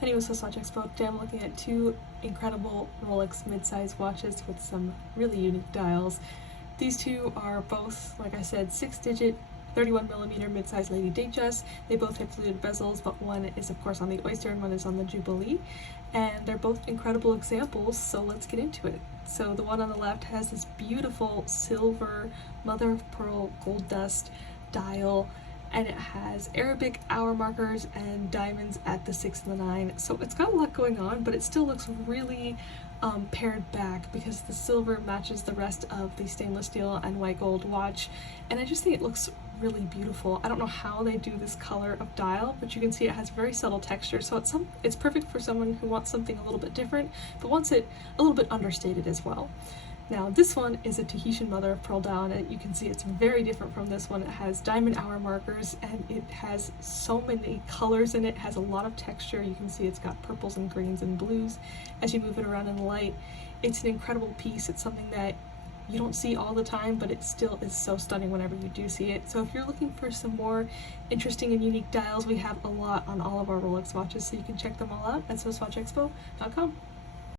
My name is SwissWatchExpo. Today I'm looking at two incredible Rolex mid-size watches with some really unique dials. These two are both, like I said, 6-digit 31mm mid-size Lady Datejust. They both have fluted bezels, but one is of course on the Oyster and one is on the Jubilee. And they're both incredible examples, so let's get into it. So the one on the left has this beautiful silver mother of pearl Goldust dial, and it has Arabic hour markers and diamonds at the 6 and the 9. So it's got a lot going on, but it still looks really pared back because the silver matches the rest of the stainless steel and white gold watch, and I just think it looks really beautiful. I don't know how they do this color of dial, but you can see it has very subtle texture, so it's perfect for someone who wants something a little bit different but wants it a little bit understated as well. Now this one is a Tahitian mother of pearl dial, and you can see it's very different from this one. It has diamond hour markers and it has so many colors in it. It has a lot of texture. You can see it's got purples and greens and blues as you move it around in the light. It's an incredible piece. It's something that you don't see all the time, but it still is so stunning whenever you do see it. So if you're looking for some more interesting and unique dials, we have a lot on all of our Rolex watches, so you can check them all out at SwissWatchExpo.com.